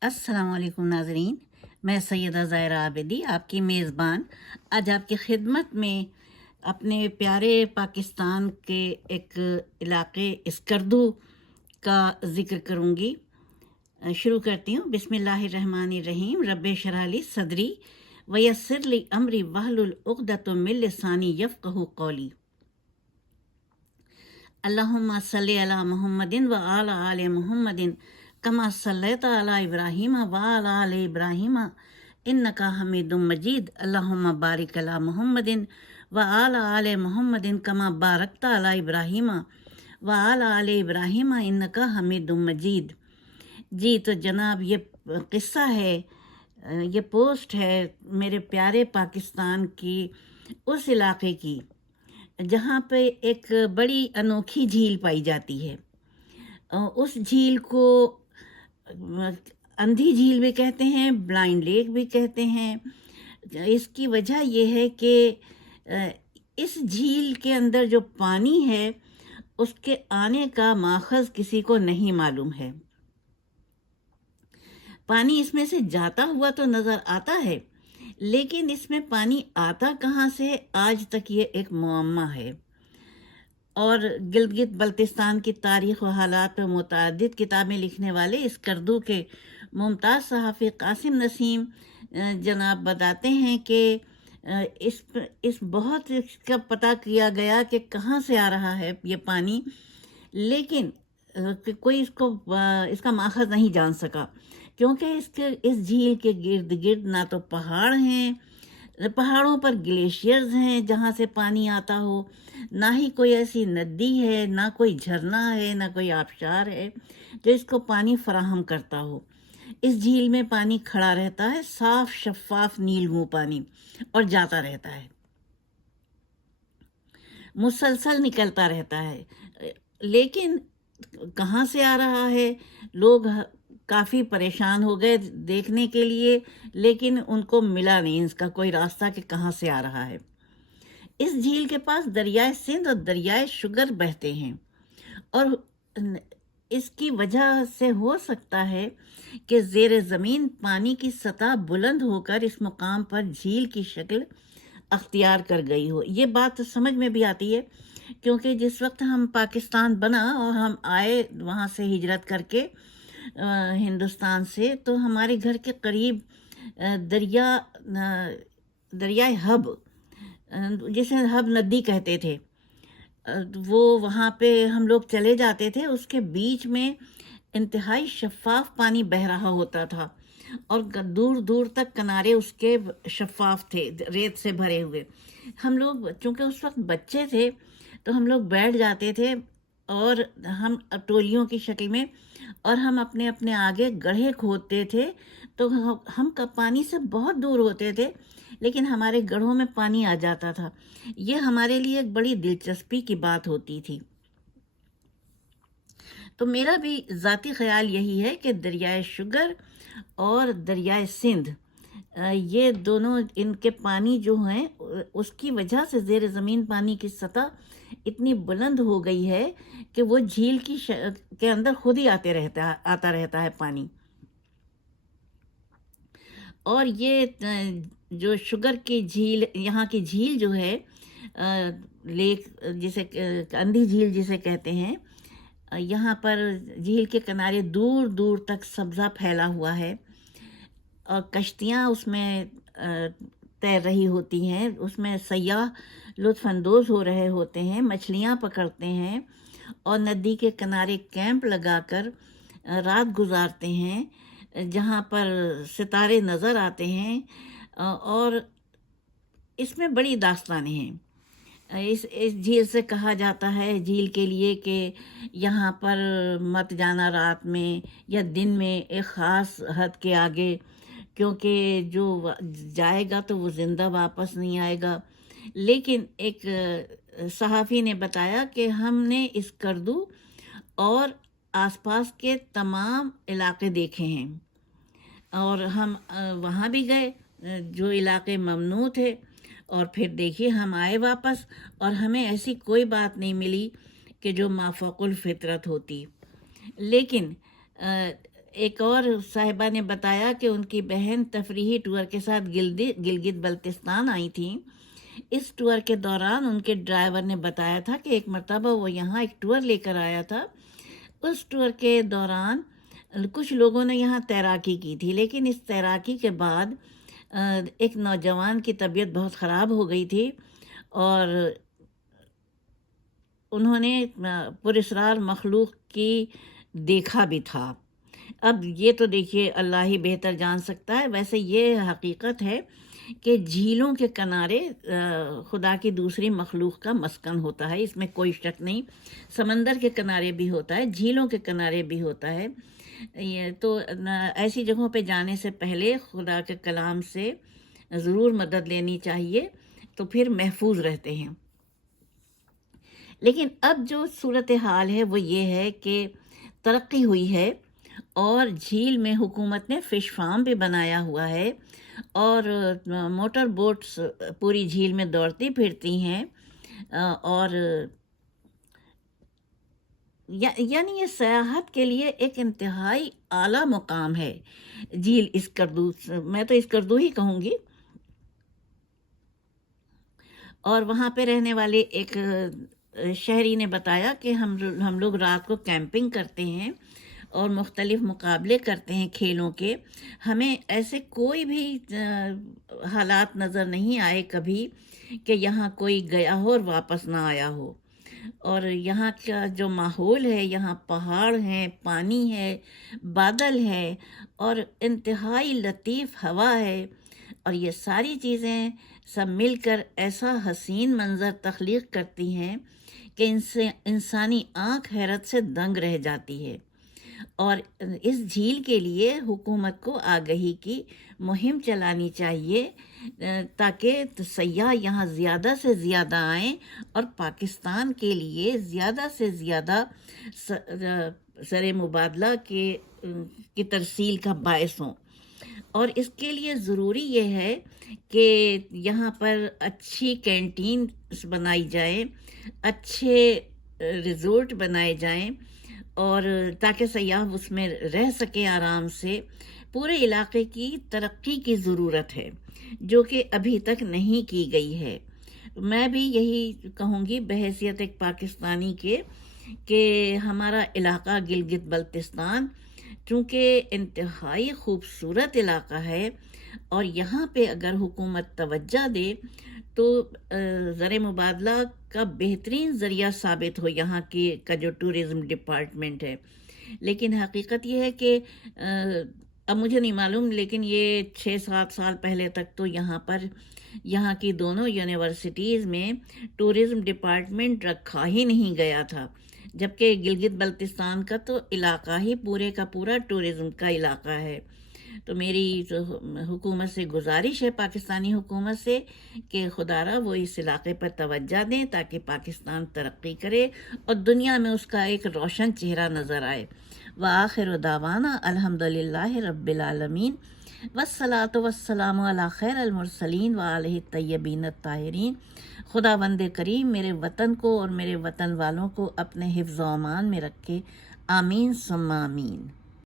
السلام علیکم ناظرین، میں سیدہ ظاہرہ عابدی آپ کی میزبان۔ آج آپ کی خدمت میں اپنے پیارے پاکستان کے ایک علاقے اسکردو کا ذکر کروں گی۔ شروع کرتی ہوں۔ بسم اللہ الرحمن الرحیم، رب شرحلی صدری ویسر لی امری وحل العقدۃ من لسانی یفقہ قولی۔ اللہم صلی علی محمد و آل آل محمد کما صلیت علی ابراہیم و آل آل ابراہیم، انکا حمید مجید، اللہم بارک علی محمد و آل آل محمد کما بارکت علی ابراہیم و آل آل ابراہیم، انکا حمید مجید۔ جی تو جناب، یہ قصہ ہے، یہ پوسٹ ہے میرے پیارے پاکستان کی اس علاقے کی، جہاں پہ ایک بڑی انوکھی جھیل پائی جاتی ہے۔ اس جھیل کو اندھی جھیل بھی کہتے ہیں، بلائنڈ لیک بھی کہتے ہیں۔ اس کی وجہ یہ ہے کہ اس جھیل کے اندر جو پانی ہے، اس کے آنے کا ماخذ کسی کو نہیں معلوم ہے۔ پانی اس میں سے جاتا ہوا تو نظر آتا ہے، لیکن اس میں پانی آتا کہاں سے؟ آج تک یہ ایک معمہ ہے۔ اور گلگت بلتستان کی تاریخ و حالات پہ متعدد کتابیں لکھنے والے اس کردو کے ممتاز صحافی قاسم نسیم جناب بتاتے ہیں کہ اس اس بہت کا پتہ کیا گیا کہ کہاں سے آ رہا ہے یہ پانی، لیکن کوئی اس کو اس کا ماخذ نہیں جان سکا، کیونکہ اس کے، اس جھیل کے گرد گرد نہ تو پہاڑ ہیں پہاڑوں پر گلیشیئرز ہیں جہاں سے پانی آتا ہو۔ نہ ہی کوئی ایسی ندی ہے، نہ کوئی جھرنا ہے، نہ کوئی آبشار ہے جو اس کو پانی فراہم کرتا ہو۔ اس جھیل میں پانی کھڑا رہتا ہے، صاف شفاف نیل منہ پانی اور جاتا رہتا ہے۔ مسلسل نکلتا رہتا ہے۔ لیکن کہاں سے آ رہا ہے؟ لوگ کافی پریشان ہو گئے دیکھنے کے لیے، لیکن ان کو ملا نہیں۔ اس کا کوئی راستہ کہ کہاں سے آ رہا ہے۔ اس جھیل کے پاس دریائے سندھ اور دریائے شگر بہتے ہیں۔ اور اس کی وجہ سے ہو سکتا ہے کہ زیر زمین پانی کی سطح بلند ہو کر اس مقام پر جھیل کی شکل اختیار کر گئی ہو۔ یہ بات سمجھ میں بھی آتی ہے، کیونکہ جس وقت ہم پاکستان بنا اور ہم آئے وہاں سے ہجرت کر کے ہندوستان سے، تو ہمارے گھر کے قریب دریا دریائے ہب جسے ہب ندی کہتے تھے وہ وہاں پہ ہم لوگ چلے جاتے تھے، اس کے بیچ میں انتہائی شفاف پانی بہہ رہا ہوتا تھا، اور دور دور تک کنارے اس کے شفاف تھے، ریت سے بھرے ہوئے۔ ہم لوگ، چونکہ اس وقت بچے تھے، تو ہم لوگ بیٹھ جاتے تھے اور ہم ٹولیوں کی شکل میں، اور ہم اپنے اپنے آگے گڑھے کھودتے تھے۔ تو ہم پانی سے بہت دور ہوتے تھے، لیکن ہمارے گڑھوں میں پانی آ جاتا تھا۔ یہ ہمارے لیے ایک بڑی دلچسپی کی بات ہوتی تھی۔ تو میرا بھی ذاتی خیال یہی ہے کہ دریائے شگر اور دریائے سندھ یہ دونوں ان کے پانی جو ہیں، اس کی وجہ سے زیر زمین پانی کی سطح اتنی بلند ہو گئی ہے کہ وہ جھیل کی ش... کے اندر خود ہی آتے رہتا، آتا رہتا ہے پانی۔ اور یہ جو شگر کی جھیل، یہاں کی جھیل جو ہے لیک جسے اندھی جھیل جسے کہتے ہیں یہاں پر جھیل کے کنارے دور دور تک سبزہ پھیلا ہوا ہے۔ اور کشتیاں اس میں تیر رہی ہوتی ہیں۔ اس میں سیاح لطف اندوز ہو رہے ہوتے ہیں، مچھلیاں پکڑتے ہیں اور ندی کے کنارے کیمپ لگا کر رات گزارتے ہیں، جہاں پر ستارے نظر آتے ہیں اور اس میں بڑی داستانیں ہیں۔ اس اس جھیل سے کہا جاتا ہے، جھیل کے لیے کہ یہاں پر مت جانا رات میں یا دن میں ایک خاص حد کے آگے کیونکہ جو جائے گا تو وہ زندہ واپس نہیں آئے گا۔ لیکن ایک صحافی نے بتایا کہ ہم نے اس کردو اور آس پاس کے تمام علاقے دیکھے ہیں۔ اور ہم وہاں بھی گئے جو علاقے ممنوع تھے۔ اور پھر دیکھیے، ہم آئے واپس اور ہمیں ایسی کوئی بات نہیں ملی کہ جو مافوق الفطرت ہوتی۔ لیکن ایک اور صاحبہ نے بتایا کہ ان کی بہن تفریحی ٹور کے ساتھ گلدی، گلگت بلتستان آئی تھیں اس ٹور کے دوران ان کے ڈرائیور نے بتایا تھا کہ ایک مرتبہ وہ یہاں ایک ٹور لے کر آیا تھا۔ اس ٹور کے دوران کچھ لوگوں نے یہاں تیراکی کی تھی، لیکن اس تیراکی کے بعد ایک نوجوان کی طبیعت بہت خراب ہو گئی تھی اور انہوں نے پرسرار مخلوق کی دیکھا بھی تھا۔ اب یہ تو دیکھیے اللہ ہی بہتر جان سکتا ہے۔ ویسے یہ حقیقت ہے کہ جھیلوں کے کنارے خدا کی دوسری مخلوق کا مسکن ہوتا ہے۔ اس میں کوئی شک نہیں، سمندر کے کنارے بھی ہوتا ہے، جھیلوں کے کنارے بھی ہوتا ہے۔ یہ تو ایسی جگہوں پہ جانے سے پہلے خدا کے کلام سے ضرور مدد لینی چاہیے، تو پھر محفوظ رہتے ہیں۔ لیکن اب جو صورت حال ہے وہ یہ ہے کہ ترقی ہوئی ہے۔ اور جھیل میں حکومت نے فش فارم بھی بنایا ہوا ہے اور موٹر بوٹس پوری جھیل میں دوڑتی پھرتی ہیں اور یعنی یہ سیاحت کے لیے ایک انتہائی اعلیٰ مقام ہے۔ جھیل اسکردو میں تو اسکردو ہی کہوں گی۔ اور وہاں پہ رہنے والے ایک شہری نے بتایا کہ ہم ہم لوگ رات کو کیمپنگ کرتے ہیں۔ اور مختلف مقابلے کرتے ہیں کھیلوں کے، ہمیں ایسے کوئی بھی حالات نظر نہیں آئے کبھی کہ یہاں کوئی گیا ہو اور واپس نہ آیا ہو۔ اور یہاں کا جو ماحول ہے، یہاں پہاڑ ہیں، پانی ہے، بادل ہے اور انتہائی لطیف ہوا ہے۔ اور یہ ساری چیزیں سب مل کر ایسا حسین منظر تخلیق کرتی ہیں کہ ان سے انسانی آنکھ حیرت سے دنگ رہ جاتی ہے۔ اور اس جھیل کے لیے حکومت کو آگہی کی مہم چلانی چاہیے تاکہ سیاح یہاں زیادہ سے زیادہ آئیں اور پاکستان کے لیے زیادہ سے زیادہ سر مبادلہ کے کی ترسیل کا باعث ہوں۔ اور اس کے لیے ضروری یہ ہے کہ یہاں پر اچھی کینٹین بنائی جائیں، اچھے ریزورٹ بنائے جائیں۔ اور تاکہ سیاح اس میں رہ سکیں آرام سے، پورے علاقے کی ترقی کی ضرورت ہے، جو کہ ابھی تک نہیں کی گئی ہے۔ میں بھی یہی کہوں گی، بحیثیت ایک پاکستانی کے، کہ ہمارا علاقہ گلگت بلتستان چونکہ انتہائی خوبصورت علاقہ ہے اور یہاں پہ اگر حکومت توجہ دے تو زر مبادلہ کا بہترین ذریعہ ثابت ہو یہاں کی، کا جو ٹورزم ڈپارٹمنٹ ہے۔ لیکن حقیقت یہ ہے کہ اب مجھے نہیں معلوم، لیکن یہ چھ سات سال پہلے تک تو یہاں پر، یہاں کی دونوں یونیورسٹیز میں ٹورزم ڈپارٹمنٹ رکھا ہی نہیں گیا تھا۔ جبکہ گلگت بلتستان کا تو علاقہ ہی پورے کا پورا ٹورزم کا علاقہ ہے۔ تو میری حکومت سے گزارش ہے، پاکستانی حکومت سے کہ خدا را وہ اس علاقے پر توجہ دیں تاکہ پاکستان ترقی کرے اور دنیا میں اس کا ایک روشن چہرہ نظر آئے۔ وآخر دعوانا الحمد للہ رب العالمین۔ وسلاۃ وسلام علی خیر المرسلین و علیہ طیبین الطاہرین۔ خدا بند کریم میرے وطن کو اور میرے وطن والوں کو اپنے حفظ و امان میں رکھے۔ آمین سم آمین۔